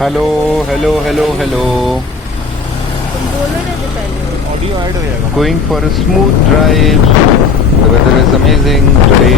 Hello hello hello hello तुम बोलो ना जो पहले। ऑडियो ऐड हो जाएगा। Going for a smooth drive the weather is amazing today